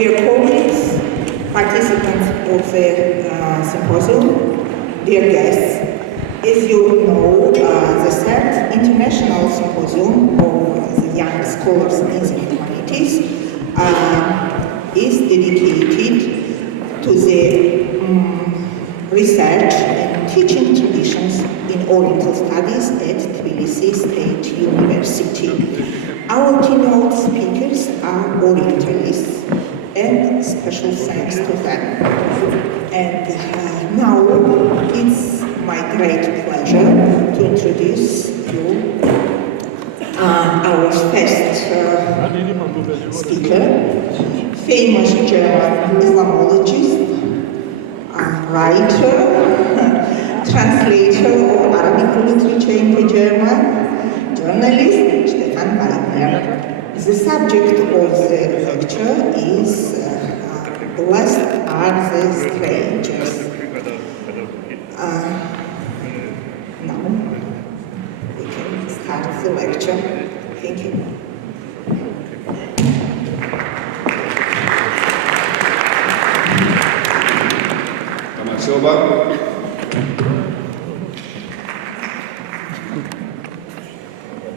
Dear colleagues, participants of the symposium, dear guests, as you know, the third international symposium of the young scholars in the humanities is dedicated to the research and teaching traditions in Oriental Studies at Tbilisi State University. Our keynote speakers are Orientalists, and special thanks to them. And now it's my great pleasure to introduce you our first speaker, famous German Islamologist, writer, translator of Arabic literature into German, journalist Stefan Weidner. The subject of the lecture is Blessed are the Strangers. Now we can start the lecture. Thank you.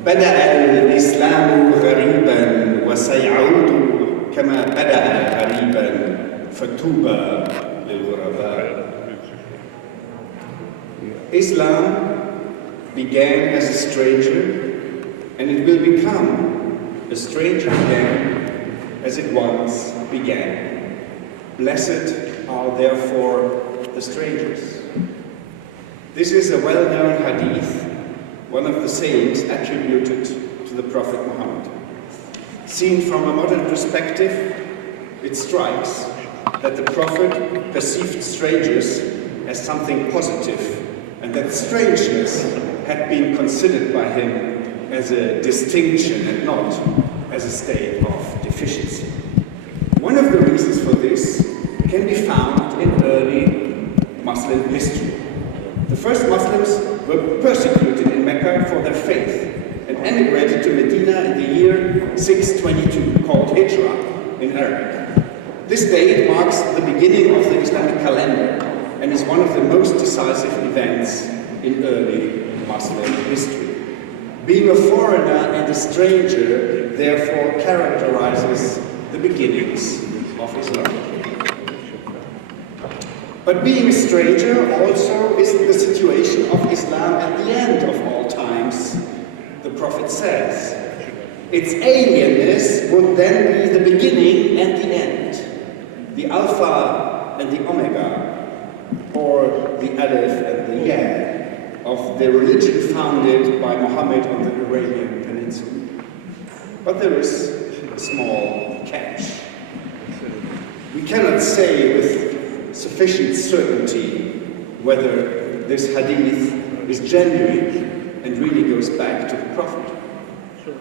بدأ الإسلام غريبا وسيعود كما بدأ غريبا فطوبى للغرباء. Islam began as a stranger and it will become a stranger again as it once began. Blessed are therefore the strangers. This is a well-known hadith, one of the sayings attributed to the Prophet Muhammad. Seen from a modern perspective, it strikes that the Prophet perceived strangers as something positive, and that strangeness had been considered by him as a distinction and not as a state of deficiency. One of the reasons for this can be found in early Muslim history. The first Muslims were persecuted in Mecca for their faith and emigrated to Medina in the year 622, called Hijrah in Arabic. This date marks the beginning of the Islamic calendar and is one of the most decisive events in early Muslim history. Being a foreigner and a stranger therefore characterizes the beginnings of Islam. But being a stranger also is the situation of Islam at the end of all times. The Prophet says, its alienness would then be the beginning and the end, the Alpha and the Omega, or the Aleph and the Ya of the religion founded by Muhammad on the Arabian Peninsula. But there is a small catch. We cannot say with sufficient certainty whether this hadith is genuine and really goes back to the Prophet.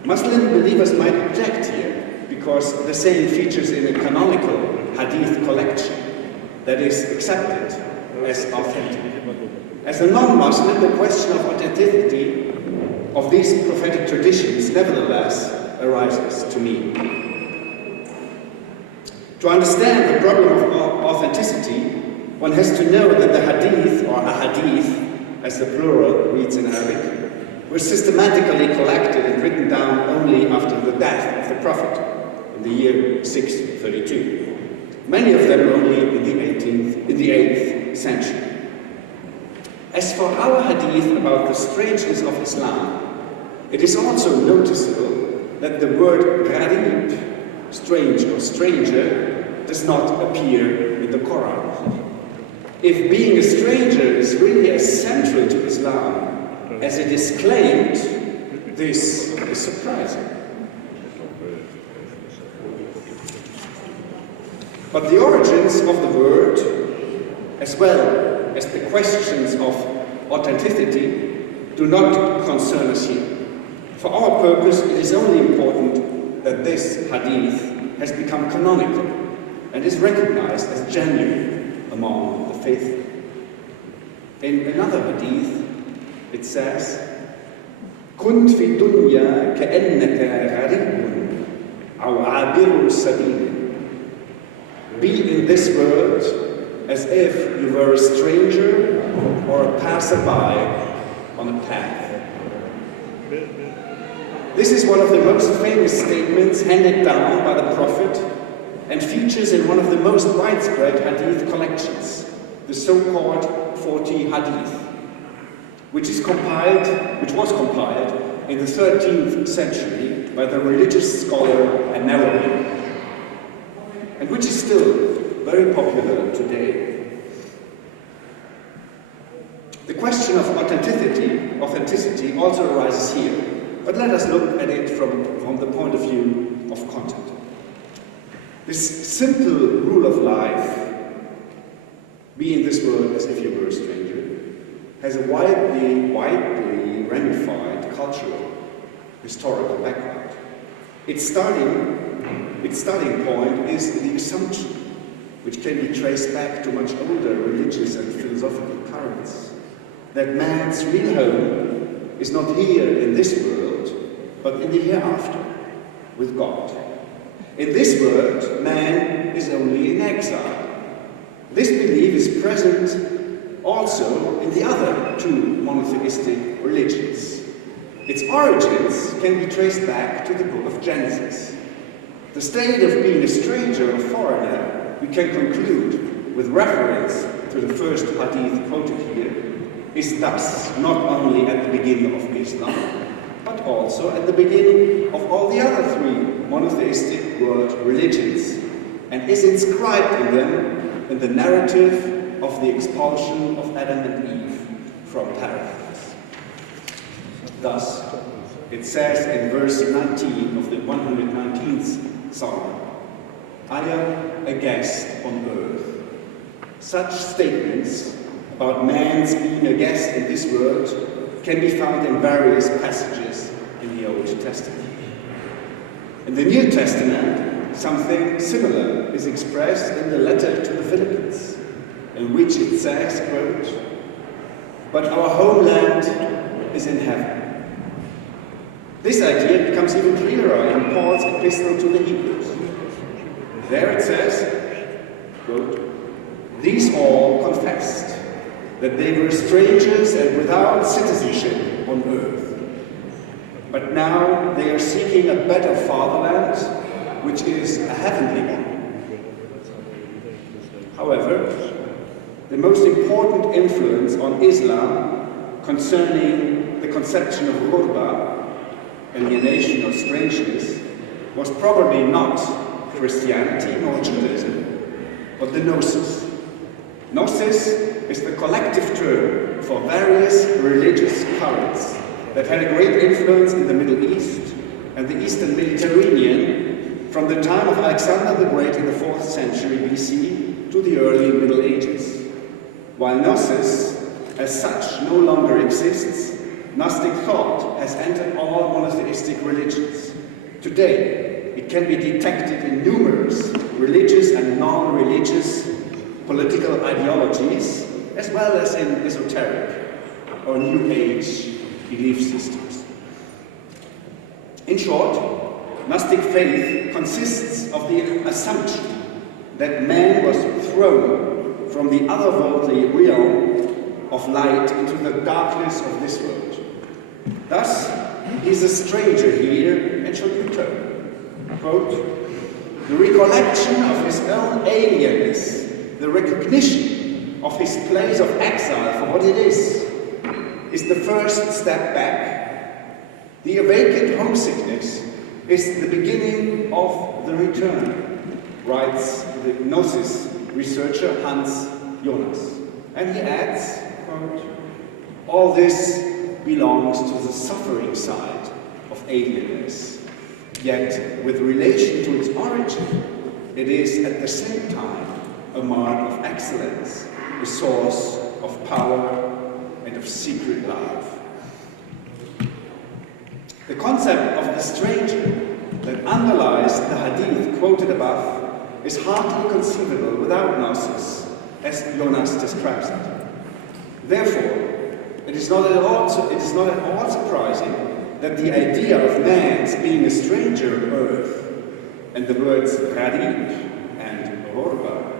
Muslim believers might object here because the saying features in a canonical hadith collection that is accepted as authentic. As a non-Muslim, the question of authenticity of these prophetic traditions nevertheless arises to me. To understand the problem of authenticity, one has to know that the hadith, or ahadith, as the plural reads in Arabic, were systematically collected and written down only after the death of the Prophet in the year 632. Many of them only in the 8th century. As for our hadith about the strangeness of Islam, it is also noticeable that the word gharib, strange or stranger, does not appear in the Quran. If being a stranger is really as central to Islam as it is claimed, this is surprising. But the origins of the word, as well as the questions of authenticity, do not concern us here. For our purpose, it is only important that this hadith has become canonical and is recognized as genuine among the faithful. In another hadith, it says, كنت في الدنيا كأنك غريب أو عابر سبيل. Be in this world as if you were a stranger or a passerby on a path. This is one of the most famous statements handed down by the Prophet and features in one of the most widespread hadith collections, the so-called 40 Hadith, which was compiled in the 13th century by the religious scholar An-Nawawi, and which is still very popular today. The question of authenticity also arises here, but let us look at it from the point of view of content. This simple rule of life, be in this world as if you were a stranger, has a widely ramified cultural, historical background. Its starting point is the assumption, which can be traced back to much older religious and philosophical currents, that man's real home is not here in this world, but in the hereafter, with God. In this world, man is only in exile. This belief is present also in the other two monotheistic religions. Its origins can be traced back to the book of Genesis. The state of being a stranger or foreigner, we can conclude with reference to the first hadith quoted here, is thus not only at the beginning of Islam, but also at the beginning of all the other three monotheistic world religions, and is inscribed in them in the narrative of the expulsion of Adam and Eve from paradise. Thus, it says in verse 19 of the 119th Psalm, I am a guest on earth. Such statements about man's being a guest in this world can be found in various passages in the Old Testament. In the New Testament, something similar is expressed in the letter to the Philippians, in which it says, quote, but our homeland is in heaven. This idea becomes even clearer in Paul's epistle to the Hebrews. There it says, quote, these all confessed that they were strangers and without citizenship on earth. But now they are seeking a better fatherland, which is a heavenly one. However, the most important influence on Islam concerning the conception of ghurba, alienation or strangeness, was probably not Christianity nor Judaism, but the gnosis. Gnosis is the collective term for various religious currents that had a great influence in the Middle East and the Eastern Mediterranean from the time of Alexander the Great in the 4th century BC to the early Middle Ages. While Gnosis, as such, no longer exists, Gnostic thought has entered all monotheistic religions. Today, it can be detected in numerous religious and non-religious political ideologies, as well as in esoteric or New Age belief systems. In short, Gnostic faith consists of the assumption that man was thrown from the otherworldly realm of light into the darkness of this world. Thus, he is a stranger here and should return. Quote, the recollection of his own alienness, the recognition of his place of exile for what it is the first step back. The awakened homesickness is the beginning of the return, writes the Gnosis researcher Hans Jonas. And he adds, quote, all this belongs to the suffering side of alienness, yet with relation to its origin, it is at the same time a mark of excellence, a source of power and of secret love. The concept of the stranger that underlies the hadith quoted above is hardly conceivable without gnosis, as Jonas describes it. Therefore, it is not at all surprising that the idea of man's being a stranger on earth, and the words gharib and Ghorba,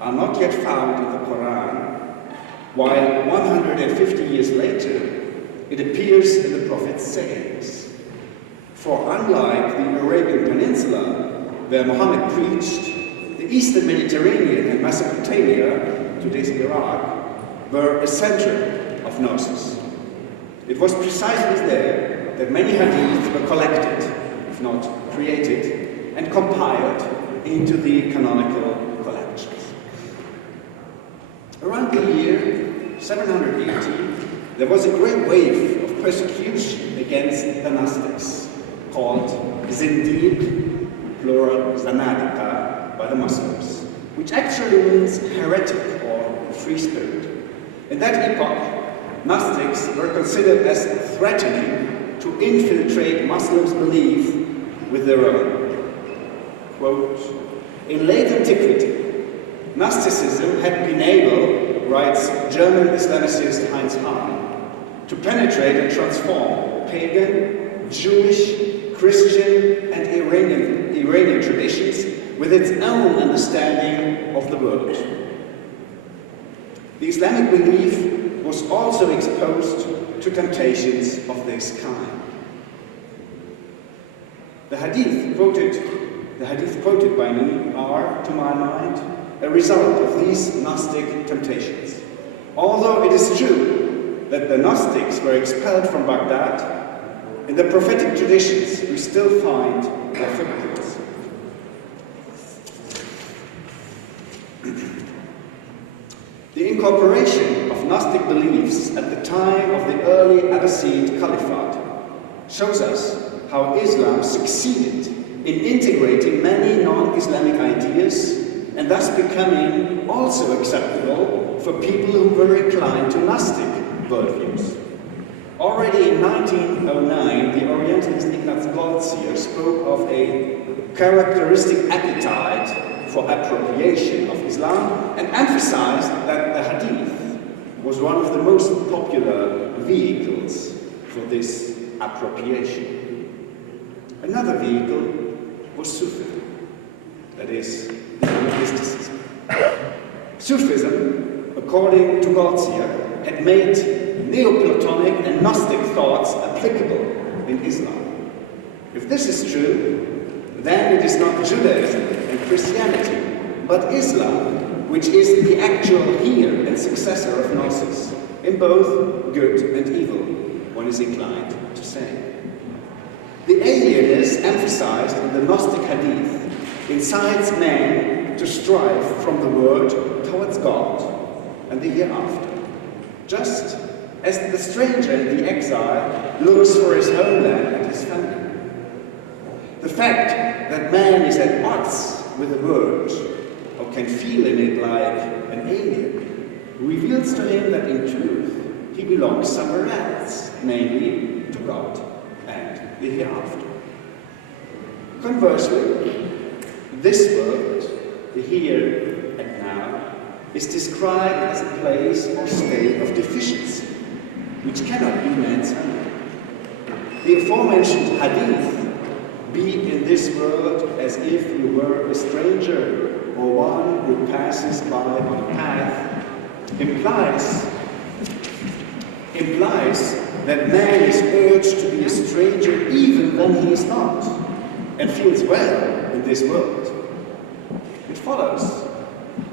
are not yet found in the Quran, while 150 years later, it appears in the Prophet's sayings. For unlike the Arabian Peninsula, where Muhammad preached, the Eastern Mediterranean and Mesopotamia, today's Iraq, were a center of gnosis. It was precisely there that many hadiths were collected, if not created, and compiled into the canonical collections. Around the year 780, there was a great wave of persecution against the Gnostics, called Zindiq, plural Zanadika, by the Muslims, which actually means heretic or free spirit. In that epoch, Gnostics were considered as threatening to infiltrate Muslims' belief with their own. Quote, in late antiquity, Gnosticism had been able, writes German Islamicist Heinz Hahn, to penetrate and transform pagan, Jewish, Christian, and Iranian traditions with its own understanding of the world. The Islamic belief was also exposed to temptations of this kind. The hadith quoted by me are, to my mind, a result of these Gnostic temptations. Although it is true that the Gnostics were expelled from Baghdad, in the prophetic traditions we still find their footprints. The incorporation of Gnostic beliefs at the time of the early Abbasid Caliphate shows us how Islam succeeded in integrating many non-Islamic ideas and thus becoming also acceptable for people who were inclined to Gnostic worldviews. Already in 1909, the Orientalist Ignaz Goldziher spoke of a characteristic appetite for appropriation of Islam and emphasized that the Hadith was one of the most popular vehicles for this appropriation. Another vehicle was Sufism, that is, mysticism. Sufism, according to Goldziher, had made Neoplatonic and Gnostic thoughts applicable in Islam. If this is true, then it is not Judaism and Christianity, but Islam, which is the actual heir and successor of Gnosis, in both good and evil, one is inclined to say. The alienness emphasized in the Gnostic Hadith incites man to strive from the world towards God and the hereafter, just as the stranger in the exile looks for his homeland and his family. The fact that man is at odds with the world, or can feel in it like an alien, reveals to him that in truth he belongs somewhere else, namely to God and the hereafter. Conversely, this world, the here and now, is described as a place or state of deficiency, which cannot be man's own. The aforementioned hadith, be in this world as if you were a stranger or one who passes by on a path, implies that man is urged to be a stranger even when he is not, and feels well in this world. It follows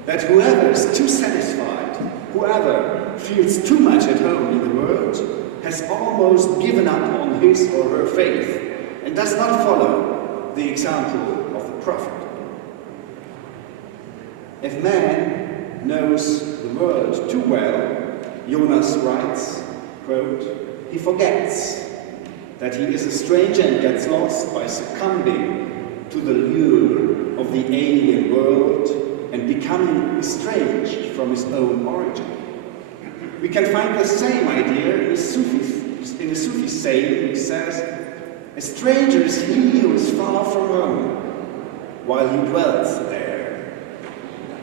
that whoever is too satisfied, whoever feels too much at home in the world, has almost given up on his or her faith and does not follow the example of the prophet. If man knows the world too well, Jonas writes, quote, he forgets that he is a stranger and gets lost by succumbing to the lure of the alien world and becoming estranged from his own origin. We can find the same idea in a Sufi saying which says, a stranger is he who is far from home while he dwells there.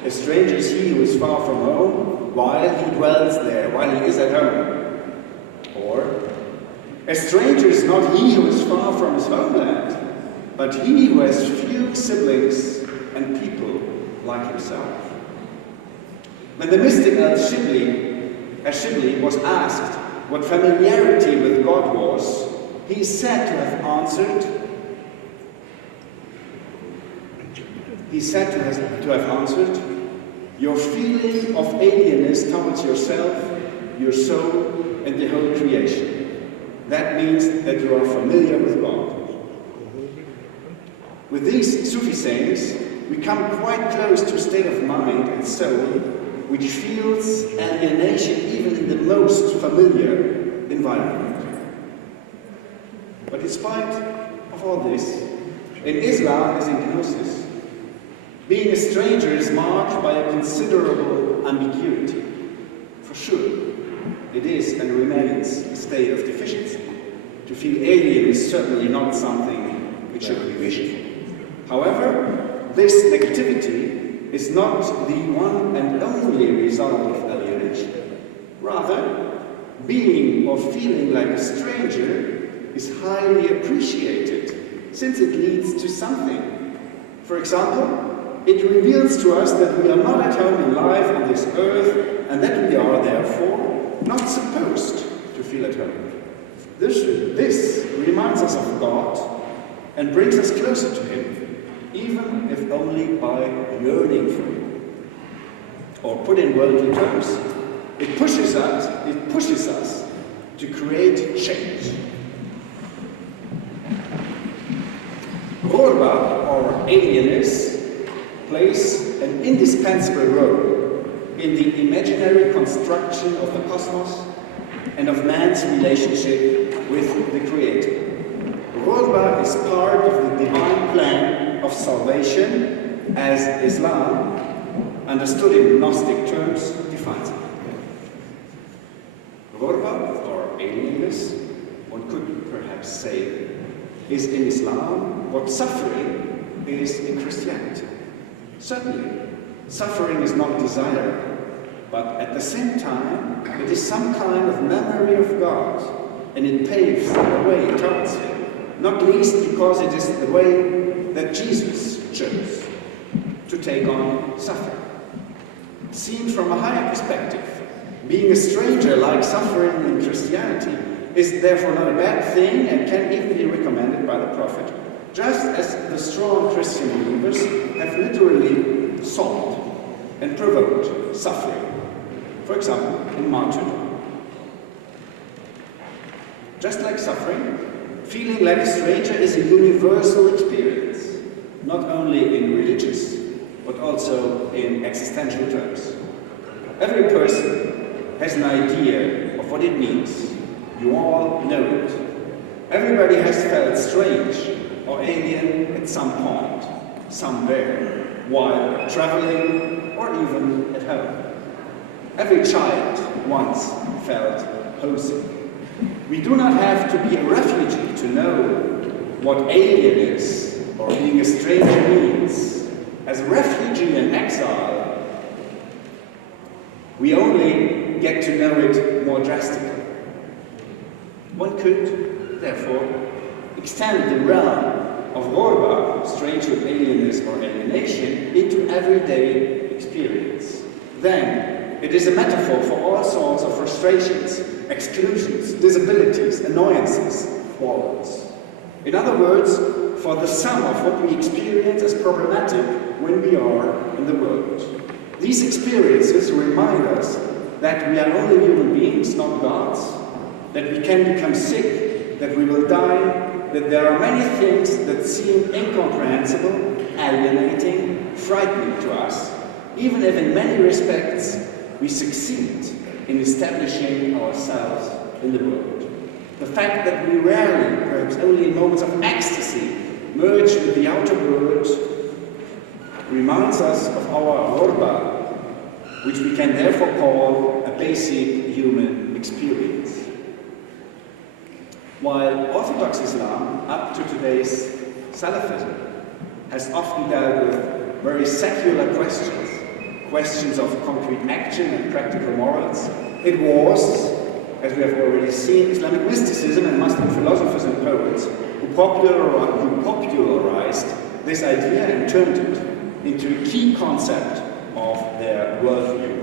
A stranger is he who is far from home while he dwells there, while he is at home. Or, a stranger is not he who is far from his homeland, but he who has few siblings and people like himself. When the mystic Shibli was asked what familiarity with God was, he is said to have answered, your feeling of alienness towards yourself, your soul, and the whole creation. That means that you are familiar with God. With these Sufi sayings, we come quite close to a state of mind and soul which feels alienation even in the most familiar environment. But in spite of all this, in Islam as in Gnosis, being a stranger is marked by a considerable ambiguity. For sure, it is and remains a state of deficiency. To feel alien is certainly not something which should be wished for. However, this negativity is not the one and only result of alienation. Rather, being or feeling like a stranger is highly appreciated, since it leads to something. For example, it reveals to us that we are not at home in life on this earth, and that we are therefore not supposed to feel at home. This reminds us of God and brings us closer to Him, even if only by yearning for Him. Or put in worldly terms, it pushes us to create change. Ghurba, or alienness, plays an indispensable role in the imaginary construction of the cosmos and of man's relationship with the Creator. Ghurba is part of the divine plan of salvation as Islam, understood in Gnostic terms, defines it. Ghurba, or alienness, one could perhaps say, is in Islam what suffering is in Christianity. Certainly, suffering is not desirable, but at the same time, it is some kind of memory of God, and it paves the way towards Him, not least because it is the way that Jesus chose to take on suffering. Seen from a higher perspective, being a stranger like suffering in Christianity is therefore not a bad thing and can even be recommended by the Prophet, just as the strong Christian believers have literally sought and provoked suffering, for example, in martyrdom. Just like suffering, feeling like a stranger is a universal experience, not only in religious, but also in existential terms. Every person has an idea of what it means. You all know it. Everybody has felt strange or alien at some point, somewhere, while traveling or even at home. Every child once felt homesick. We do not have to be a refugee to know what alien is or being a stranger means. As a refugee and exile, we only get to know it more drastically. One could, therefore, extend the realm of Ghurba, strangehood, alienness, or alienation, into everyday experience. Then, it is a metaphor for all sorts of frustrations, exclusions, disabilities, annoyances, quarrels. In other words, for the sum of what we experience as problematic when we are in the world. These experiences remind us that we are only human beings, not gods, that we can become sick, that we will die, that there are many things that seem incomprehensible, alienating, frightening to us, even if in many respects we succeed in establishing ourselves in the world. The fact that we rarely, perhaps only in moments of ecstasy, merge with the outer world reminds us of our ghurba, which we can therefore call a basic human experience. While Orthodox Islam, up to today's Salafism, has often dealt with very secular questions of concrete action and practical morals, it was, as we have already seen, Islamic mysticism and Muslim philosophers and poets who popularized this idea and turned it into a key concept of their worldview.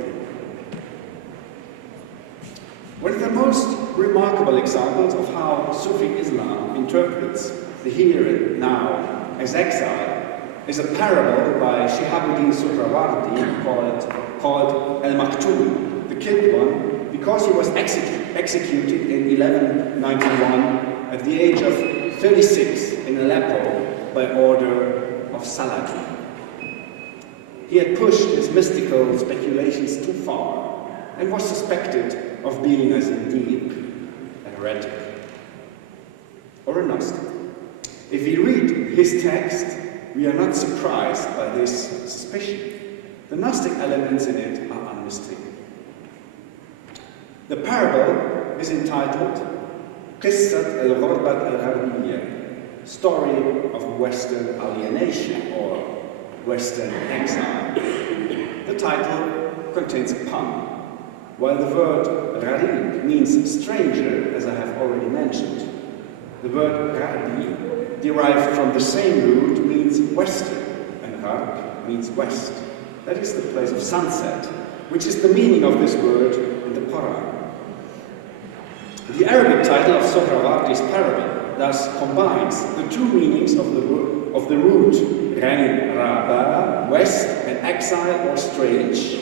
One of the most remarkable examples of how Sufi Islam interprets the here and now as exile is a parable by Shihabuddin Suhrawardi called Al-Maktoum, the killed one, because he was executed in 1191 at the age of 36 in Aleppo by order of Saladin. He had pushed his mystical speculations too far and was suspected of being, as indeed, a heretic or a Gnostic. If we read his text, we are not surprised by this suspicion. The Gnostic elements in it are unmistakable. The parable is entitled Qissat al-Ghurbat al-Gharbiyya, Story of Western Alienation or Western Exile. The title contains a pun. While the word gharib means stranger, as I have already mentioned, the word gharbi, derived from the same root, means western, and gharb means west. That is the place of sunset, which is the meaning of this word in the Quran. The Arabic title of Suhrawardi's parable thus combines the two meanings of the root ghaib, raba, west, and exile or strange.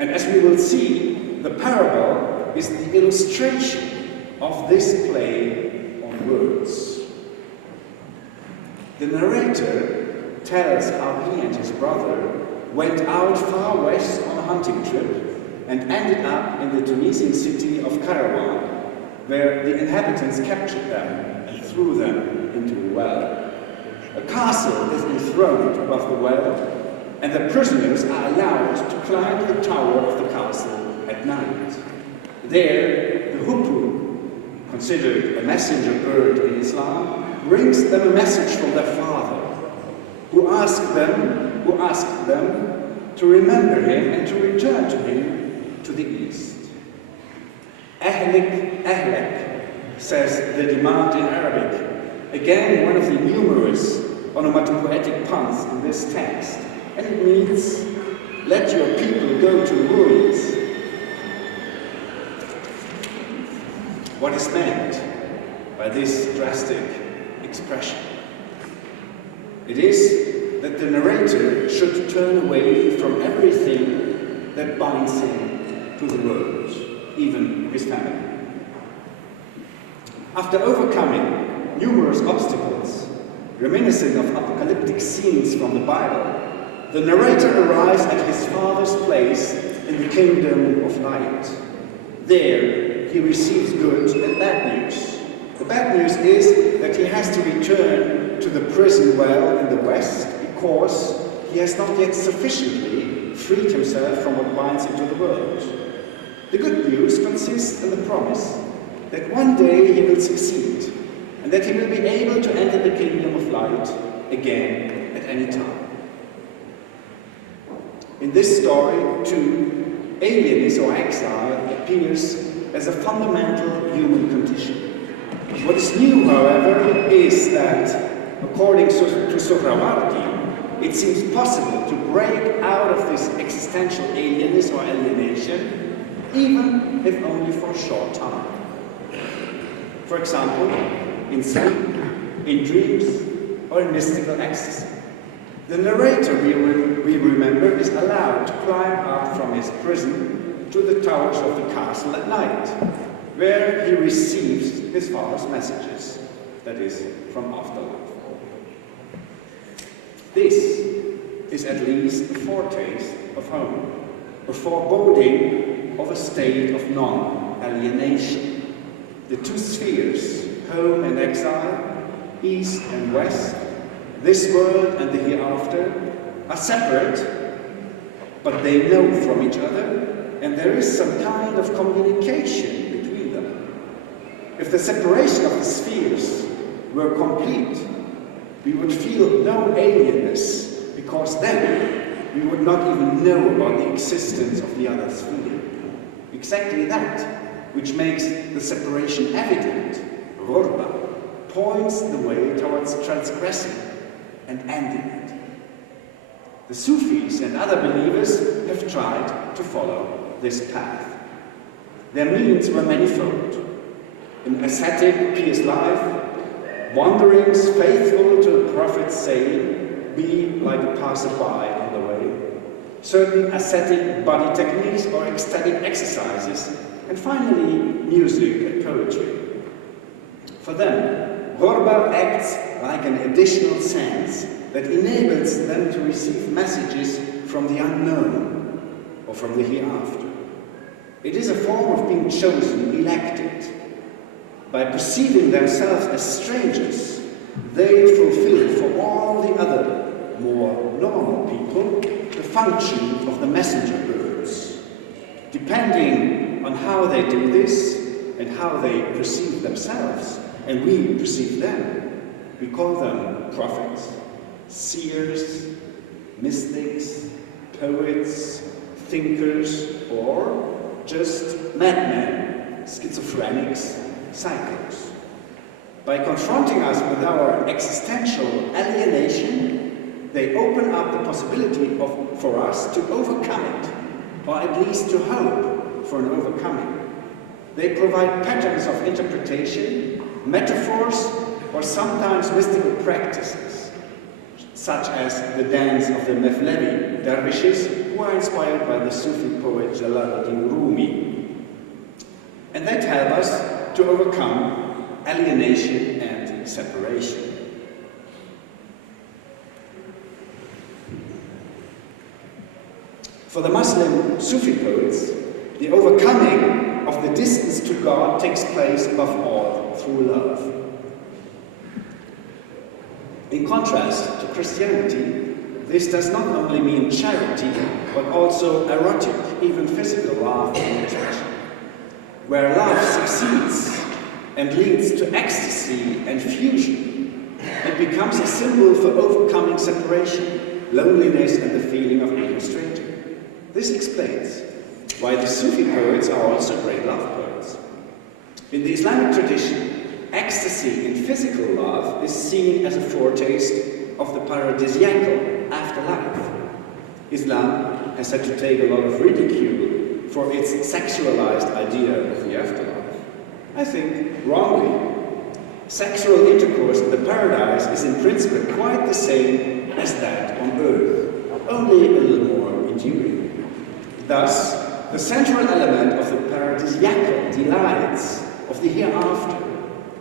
And as we will see, the parable is the illustration of this play on words. The narrator tells how he and his brother went out far west on a hunting trip and ended up in the Tunisian city of Kairouan, where the inhabitants captured them and threw them into a well. A castle is enthroned above the well, and the prisoners are allowed to climb the tower of the castle at night. There, the hoopoe, considered a messenger bird in Islam, brings them a message from their father, who asked them to remember him and to return to him to the east. Ahlik, ahlak, says the demand in Arabic. Again, one of the numerous onomatopoetic puns in this text, and it means, let your people go to ruins. What is meant by this drastic expression? It is that the narrator should turn away from everything that binds him to the world, even his family. After overcoming numerous obstacles, reminiscent of apocalyptic scenes from the Bible, the narrator arrives at his father's place in the kingdom of light. There, he receives good and bad news. The bad news is that he has to return to the prison well in the west because he has not yet sufficiently freed himself from what binds him to the world. The good news consists in the promise that one day he will succeed and that he will be able to enter the kingdom of light again at any time. In this story, too, alienness or exile appears as a fundamental human condition. What is new, however, is that, according to Suhrawardi, it seems possible to break out of this existential alienness or alienation, even if only for a short time. For example, in sleep, in dreams, or in mystical ecstasy. The narrator, we remember, is allowed to climb up from his prison to the towers of the castle at night, where he receives his father's messages, that is, from afterlife. This is at least a foretaste of home, a foreboding of a state of non-alienation. The two spheres, home and exile, east and west, this world and the hereafter, are separate, but they know from each other, and there is some kind of communication between them. If the separation of the spheres were complete, we would feel no alienness, because then we would not even know about the existence of the other sphere. Exactly that which makes the separation evident, Ghurba, points the way towards transgressing and ending it. The Sufis and other believers have tried to follow this path. Their means were manifold. An ascetic, pious life, wanderings faithful to the Prophet's saying, be like a passerby on the way, certain ascetic body techniques or ecstatic exercises, and finally, music and poetry. For them, Ghurba acts like an additional sense that enables them to receive messages from the unknown or from the hereafter. It is a form of being chosen, elected. By perceiving themselves as strangers, they fulfill for all the other, more normal people, the function of the messenger birds. Depending on how they do this and how they perceive themselves, and we perceive them, we call them prophets, seers, mystics, poets, thinkers, or just madmen, schizophrenics, psychos. By confronting us with our existential alienation, they open up the possibility for us to overcome it, or at least to hope for an overcoming. They provide patterns of interpretation, metaphors, or sometimes mystical practices, such as the dance of the Mevlevi dervishes, who are inspired by the Sufi poet Jalaluddin Rumi. And they help us to overcome alienation and separation. For the Muslim Sufi poets, the overcoming of the distance to God takes place above all through love. In contrast to Christianity, this does not only mean charity, but also erotic, even physical love and attraction. Where love succeeds and leads to ecstasy and fusion, it becomes a symbol for overcoming separation, loneliness, and the feeling of being a stranger. This explains why the Sufi poets are also great love poets. In the Islamic tradition, ecstasy in physical love is seen as a foretaste of the paradisiacal afterlife. Islam has had to take a lot of ridicule for its sexualized idea of the afterlife. I think wrongly. Sexual intercourse in the paradise is in principle quite the same as that on earth, only a little more enduring. Thus, the central element of the paradisiacal delights of the hereafter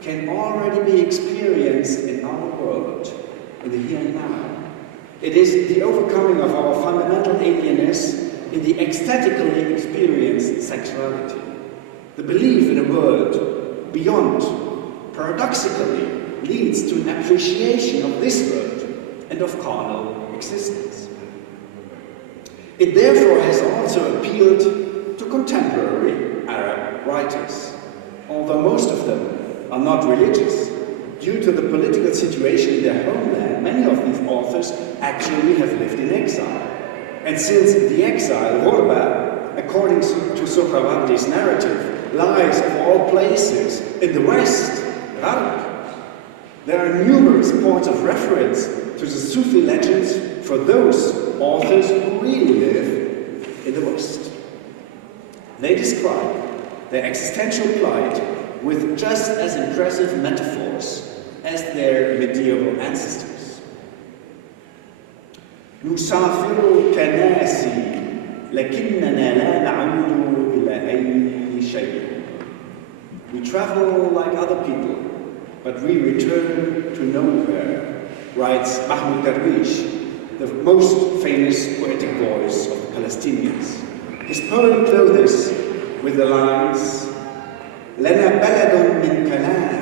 can already be experienced in our world, in the here and now. It is the overcoming of our fundamental alienness in the ecstatically experienced sexuality. The belief in a world beyond, paradoxically, leads to an appreciation of this world and of carnal existence. It therefore has also appealed to contemporary Arab writers, although most of them are not religious. Due to the political situation in their homeland, many of these authors actually have lived in exile. And since the exile, Ghurba, according to Sohrawardi's narrative, lies of all places in the West, Gharb, there are numerous points of reference to the Sufi legends for those authors who really live in the West. They describe their existential plight with just as impressive metaphors as their medieval ancestors. نسافر كناسي لكننا لا نعود إلى أي شيء. We travel like other people, but we return to nowhere, writes Mahmoud Darwish, the most famous poetic voice of the Palestinians. His poem closes with the lines, لنا بلد من كلام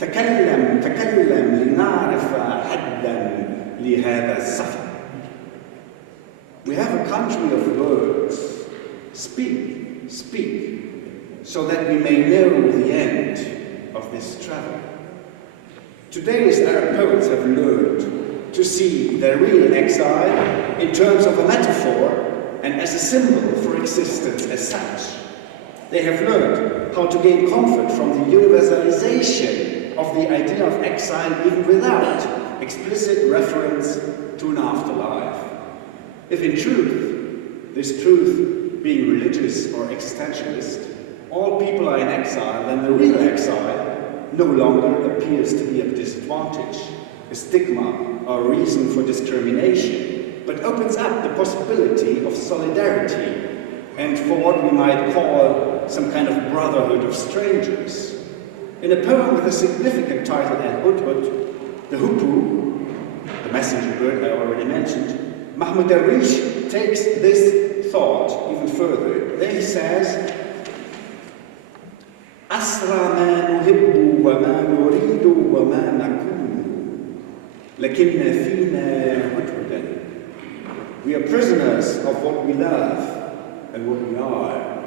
تكلم تكلم لنعرف حدا لهذا السفر. We have a country of words. Speak, speak, so that we may know the end of this travel. Today's Arab poets have learned to see their real exile in terms of a metaphor and as a symbol for existence as such. They have learned how to gain comfort from the universalization of the idea of exile even without explicit reference to an afterlife. If in truth, this truth being religious or existentialist, all people are in exile, then the real exile no longer appears to be a disadvantage, a stigma, or a reason for discrimination, but opens up the possibility of solidarity and for what we might call some kind of brotherhood of strangers. In a poem with a significant title, El Hudhud, the hoopoe, the messenger bird I already mentioned, Mahmoud Darwish takes this thought even further. There he says, أسرى ما نحب وما نريد وما نكون لكن فينا هدهدا. We are prisoners of what we love and what we are,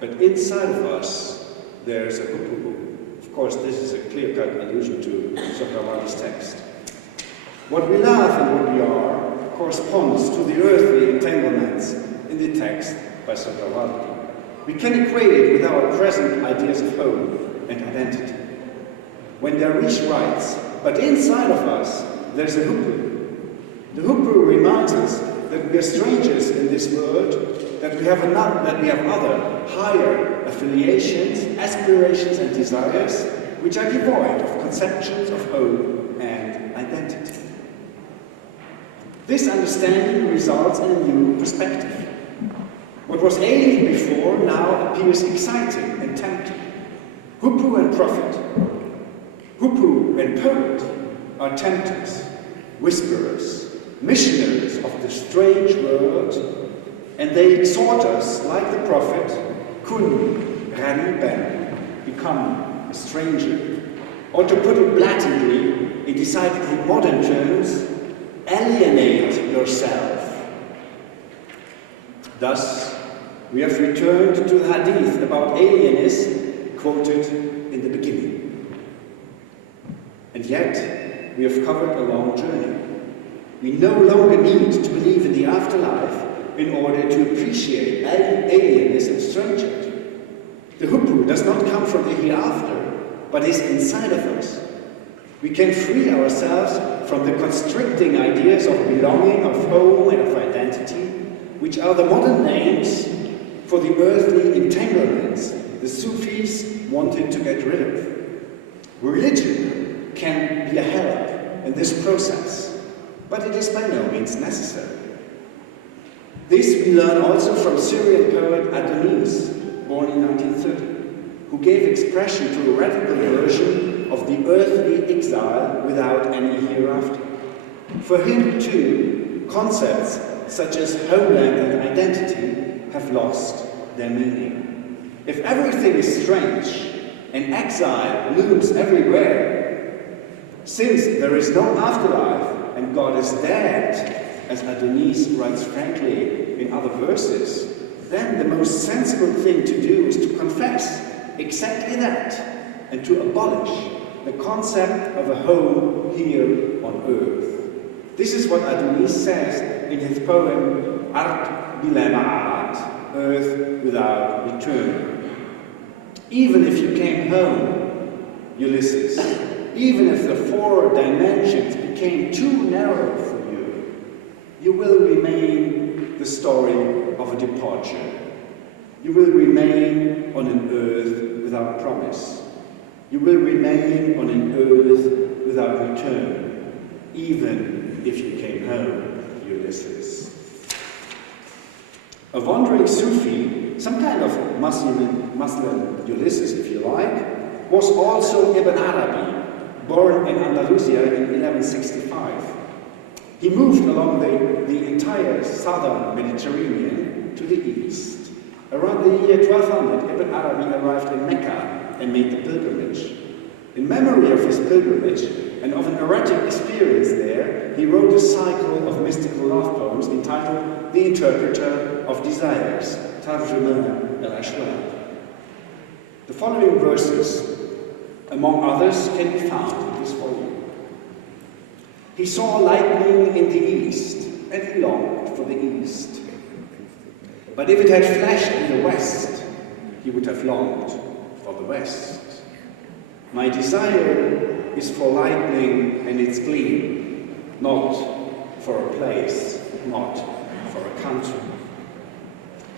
but inside of us there's a hoopoe. Of course, this is a clear-cut allusion to Sohrawardi's text. What we love and what we are corresponds to the earthly entanglements in the text by Sohrawardi. We can equate it with our present ideas of home and identity. When Darwish writes, but inside of us there's a hoopoe. The hoopoe reminds us that we are strangers in this world, that we have other, higher affiliations, aspirations and desires, which are devoid of conceptions of home and identity. This understanding results in a new perspective. What was alien before now appears exciting and tempting. Hoopoe and prophet, hoopoe and poet are tempters, whisperers, missionaries of the strange world, and they exhort us, like the prophet, kun ghariban, become a stranger. Or to put it blatantly, in decidedly modern terms, alienate yourself. Thus, we have returned to the hadith about alienness quoted in the beginning. And yet, we have covered a long journey. We no longer need to believe in the afterlife in order to appreciate alienness and strangehood. The hoopoe does not come from the hereafter, but is inside of us. We can free ourselves from the constricting ideas of belonging, of home, and of identity, which are the modern names for the earthly entanglements the Sufis wanted to get rid of. Religion can be a help in this process, but it is by no means necessary. This we learn also from Syrian poet Adonis, born in 1930, who gave expression to a radical version of the earthly exile without any hereafter. For him, too, concepts such as homeland and identity have lost their meaning. If everything is strange and exile looms everywhere, since there is no afterlife and God is dead, as Adonis writes frankly in other verses, then the most sensible thing to do is to confess exactly that and to abolish the concept of a home here on earth. This is what Adonis says in his poem Ard bila ma'ad, Earth without return. Even if you came home, Ulysses, even if the four dimensions became too narrow for you, you will remain the story of a departure. You will remain on an earth without promise. You will remain on an earth without return, even if you came home, Ulysses. A wandering Sufi, some kind of Muslim Ulysses, if you like, was also Ibn Arabi, born in Andalusia in 1165. He moved along the entire southern Mediterranean to the east. Around the year 1200, Ibn Arabi arrived in Mecca and made the pilgrimage. In memory of his pilgrimage and of an erratic experience there, he wrote a cycle of mystical love poems entitled The Interpreter of Desires, Tarjuma al-Ashwaq. The following verses, among others, can be found in this volume. He saw lightning in the east, and he longed for the east. But if it had flashed in the west, he would have longed for the west. My desire is for lightning and its gleam, not for a place, not for a country.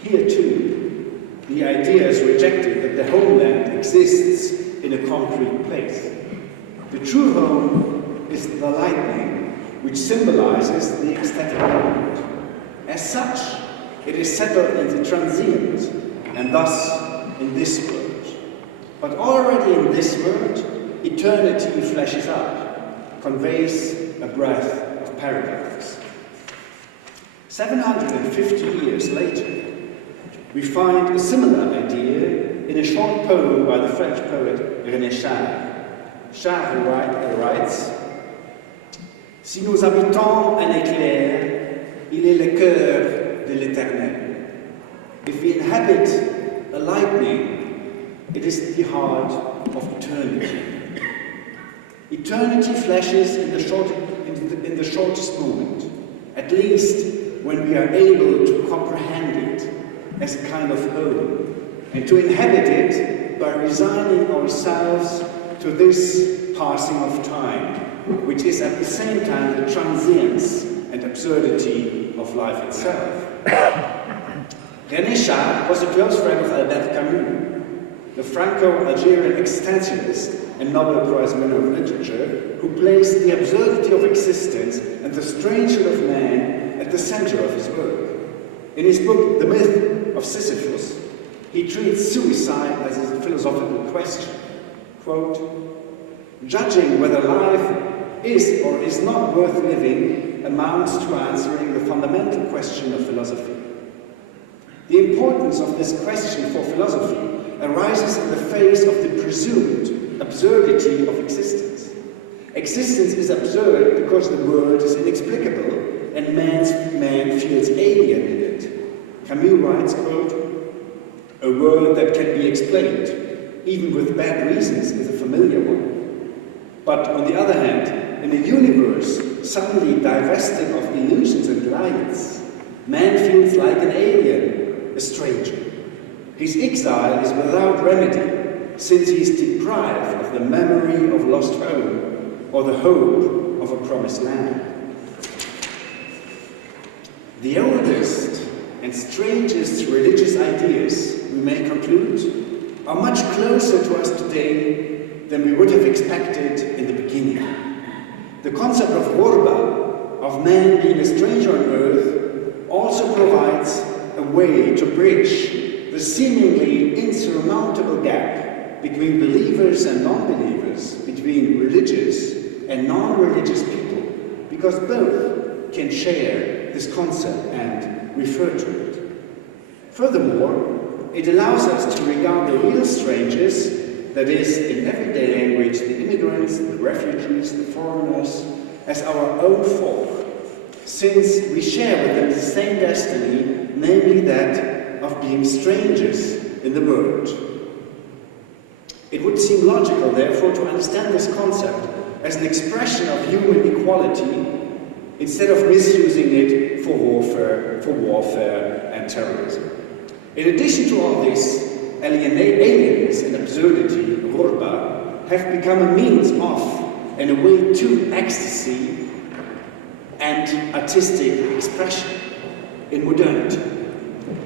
Here too, the idea is rejected that the homeland exists in a concrete place. The true home is the lightning, which symbolizes the ecstatic moment. As such, it is settled in the transient, and thus in this world. But already in this world, eternity flashes up, conveys a breath of paradise. 750 years later, we find a similar idea in a short poem by the French poet René Char. Char writes, Si nous habitons un éclair, il est le cœur de l'éternel. If we inhabit a lightning, it is the heart of eternity. Eternity flashes in the shortest moment, at least when we are able to comprehend it as a kind of home, and to inhabit it by resigning ourselves to this passing of time, which is at the same time the transience and absurdity of life itself. René Char was a close friend of Albert Camus, the Franco-Algerian existentialist and Nobel Prize winner of literature, who placed the absurdity of existence and the strangehood of man at the center of his work. In his book, The Myth of Sisyphus, he treats suicide as a philosophical question. Quote, judging whether life is or is not worth living amounts to answering the fundamental question of philosophy. The importance of this question for philosophy arises in the face of the presumed absurdity of existence. Existence is absurd because the world is inexplicable and man feels alien in it. Camus writes, quote, a world that can be explained, even with bad reasons, is a familiar one. But on the other hand, in a universe suddenly divested of illusions and lights, man feels like an alien, a stranger. His exile is without remedy, since he is deprived of the memory of lost home or the hope of a promised land. The oldest and strangest religious ideas, we may conclude, are much closer to us today than we would have expected in the beginning. The concept of ghurba, of man being a stranger on earth, also provides a way to bridge the seemingly insurmountable gap between believers and non-believers, between religious and non-religious people, because both can share this concept and refer to it. Furthermore, it allows us to regard the real strangers, that is, in everyday language, the immigrants, the refugees, the foreigners, as our own folk, since we share with them the same destiny, namely that of being strangers in the world. It would seem logical, therefore, to understand this concept as an expression of human equality instead of misusing it for warfare and terrorism. In addition to all this, alienness and absurdity, ghurba, have become a means of and a way to ecstasy and artistic expression in modernity.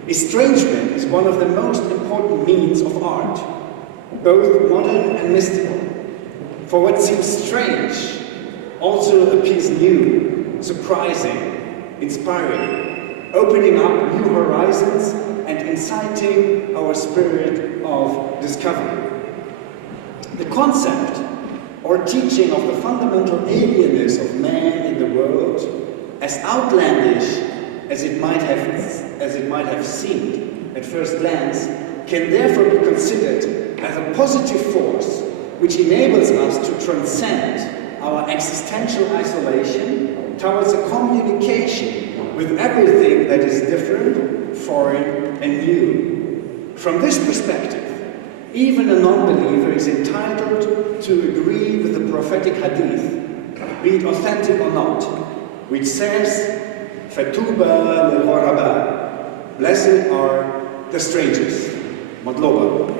Estrangement is one of the most important means of art, both modern and mystical. For what seems strange also appears new, surprising, inspiring, opening up new horizons and inciting our spirit of discovery. The concept or teaching of the fundamental alienness of man in the world, as outlandish as it might have seemed at first glance, can therefore be considered as a positive force which enables us to transcend our existential isolation towards a communication with everything that is different, foreign, and new. From this perspective, even a non-believer is entitled to agree with the prophetic hadith, be it authentic or not, which says, Fatuba lil-ghuraba, blessed are the strangers, Madloba.